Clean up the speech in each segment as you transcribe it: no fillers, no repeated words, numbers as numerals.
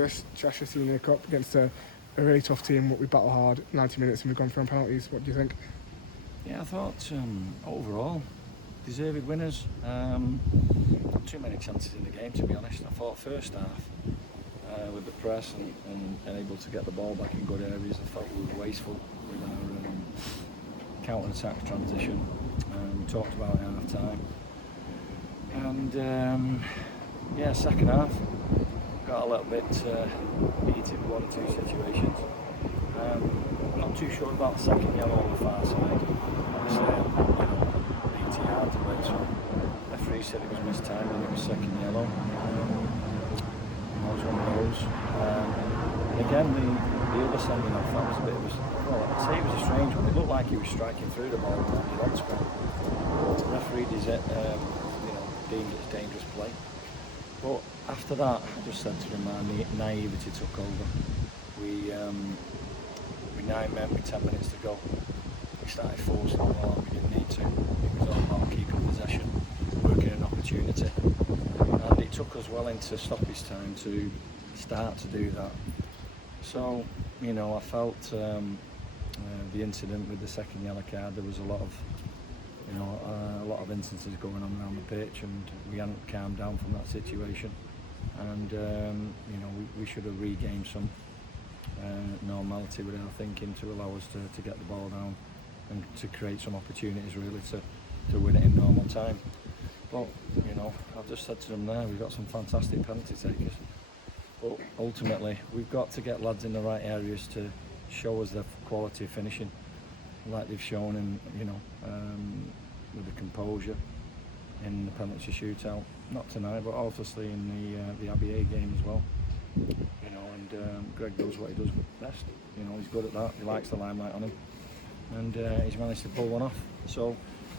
Chris, Cheshire Senior Cup against a really tough team. We battle hard, 90 minutes, and we've gone for penalties. What do you think? Yeah, I thought overall deserved winners. Not too many chances in the game, to be honest. I thought first half with the press and able to get the ball back in good areas, I felt we were wasteful with our counter-attack transition. We talked about it at half time, and yeah, second half got a little bit heated with one or two situations. Not too sure about the second yellow on the far side. Obviously, 80 yards away, so the referee said it was missed time and it was second yellow. That was one of those. And again, the other sending off, that was a bit of a, well, I'd say it was a strange one. It looked like he was striking through the ball and landed on spot. The referee deemed it as dangerous play. But after that, I just said to him, our naivety took over. We 9 men with 10 minutes to go. We started forcing the ball, we didn't need to. It was all about keeping possession, working an opportunity. And it took us well into stoppage time to start to do that. So, I felt the incident with the second yellow card, there was a lot of instances going on around the pitch, and we hadn't calmed down from that situation. And we should have regained some normality with our thinking to allow us to get the ball down and to create some opportunities really to win it in normal time. But I've just said to them there, we've got some fantastic penalty takers, but ultimately we've got to get lads in the right areas to show us their quality of finishing, like they've shown with the composure in the penalty shootout, not tonight but obviously in the ABA game as well. And Greg knows what he does best. He's good at that. He likes the limelight on him, and he's managed to pull one off. So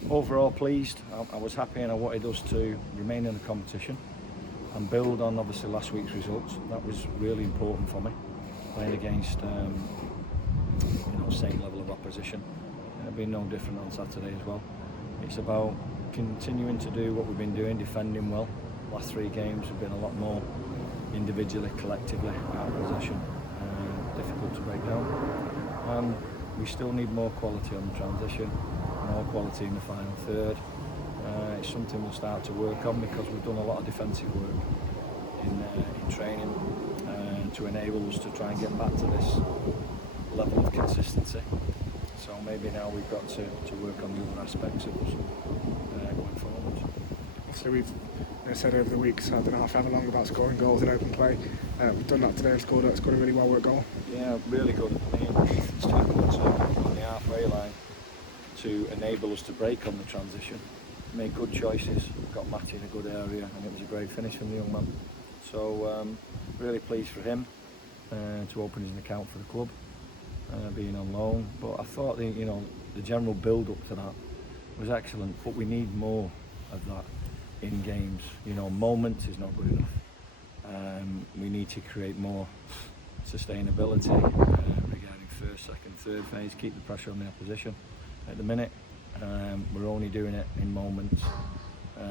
overall pleased. I was happy, and I wanted us to remain in the competition and build on obviously last week's results. That was really important for me, playing against same level of opposition. It'll be no different on Saturday as well. It's about continuing to do what we've been doing, defending well. Last 3 games have been a lot more individually, collectively out of possession, difficult to break down. We still need more quality on the transition, more quality in the final third. It's something we'll start to work on, because we've done a lot of defensive work in training to enable us to try and get back to this level of consistency. So maybe now we've got to work on the other aspects of us going forward. Obviously we've said over the weeks, I don't know however long, about scoring goals in open play. We've done that today and scored a really well worked goal. Yeah, really good. Ethan's tackle on the halfway line to enable us to break on the transition. Made good choices, got Matty in a good area, and it was a great finish from the young man. So really pleased for him to open his account for the club, being on loan. But I thought the general build up to that was excellent, but we need more of that in games. Moments is not good enough. We need to create more sustainability regarding first, second, third phase, keep the pressure on the opposition. At the minute, we're only doing it in moments.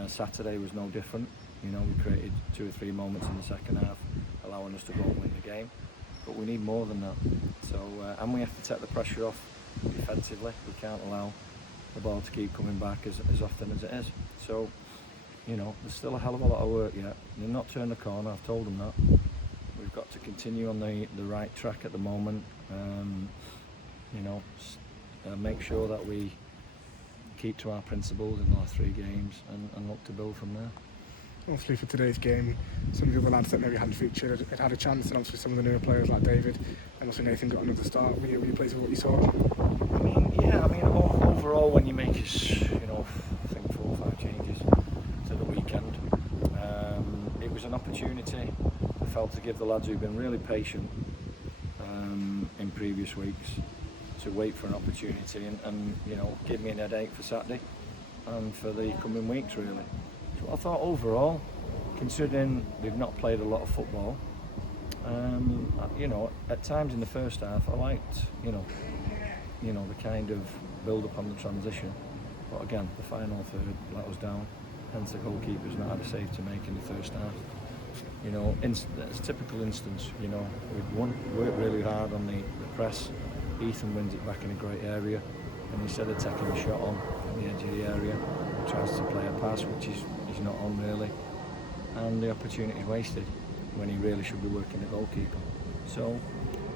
Saturday was no different. We created 2 or 3 moments in the second half, allowing us to go and win the game. But we need more than that. So, and we have to take the pressure off defensively. We can't allow the ball to keep coming back as often as it is. So, there's still a hell of a lot of work yet. They've not turned the corner, I've told them that. We've got to continue on the right track at the moment. Make sure that we keep to our principles in the last 3 games and look to build from there. Obviously for today's game, some of the other lads that maybe hadn't featured had a chance, and obviously some of the newer players like David, and also Nathan got another start. Were you pleased with what you saw? Overall when you make I think 4 or 5 changes to the weekend, it was an opportunity, I felt, to give the lads who've been really patient in previous weeks to wait for an opportunity and give me an headache for Saturday and for the coming weeks really. So I thought overall, considering they've not played a lot of football, at times in the first half I liked the kind of build up on the transition, but again the final third let us down, hence the goalkeeper's not had a save to make in the first half. You know, it's a typical instance. You know, we've worked really hard on the press. Ethan wins it back in a great area, and instead of taking a shot on the edge of the area, he tries to play a pass which he's not on really, and the opportunity is wasted when he really should be working the goalkeeper. So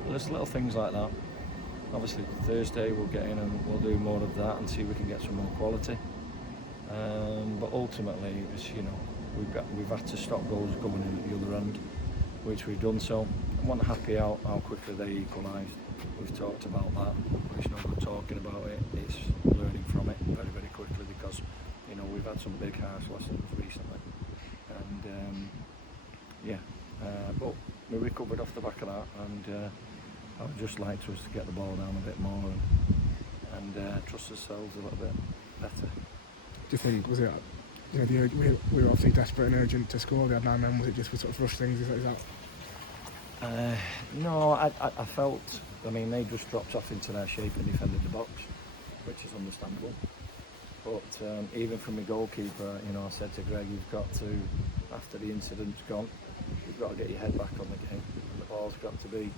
there's little things like that. Obviously Thursday we'll get in and we'll do more of that and see if we can get some more quality. But ultimately, it's, you know, we've had to stop goals coming in at the other end, which we've done. So I'm not happy how quickly they equalised. We've talked about that, but it's no good talking about it. It's learning from it very, very quickly, because you know we've had some big harsh lessons recently, and but we recovered off the back of that, and I would just like us to get the ball down a bit more and trust ourselves a little bit better. Do you think, was it, you know, we were obviously desperate and urgent to score, they had 9 men, was it just we sort of rushed things, is that? No, I felt, I mean, they just dropped off into their shape and defended the box, which is understandable. But even from the goalkeeper, you know, I said to Greg, you've got to, after the incident's gone, you've got to get your head back on the game. And the ball's got to be,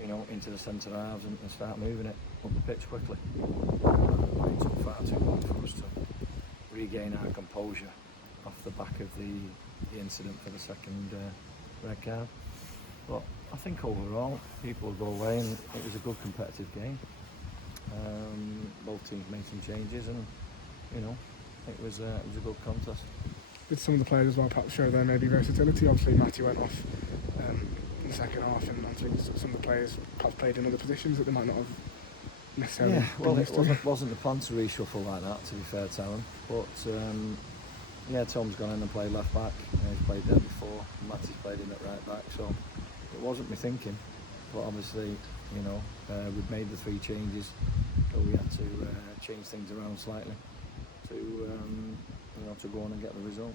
you know, into the centre halves and start moving it up the pitch quickly. It took far too long for us to regain our composure off the back of the incident for the second red card. But I think overall, people will go away and it was a good competitive game. Both teams made some changes, and you know, it was a good contest. Did some of the players as well perhaps show their maybe versatility? Obviously Matty went off in the second half, and I think some of the players perhaps played in other positions that they might not have necessarily. Yeah, well, been it used to. wasn't the plan to reshuffle like that, to be fair to Alan. But yeah, Tom's gone in and played left back. He's played there before. Matty's played in at right back, so it wasn't me thinking. But obviously, you know, we'd made the 3 changes, so we had to change things around slightly to you know, to go on and get the result.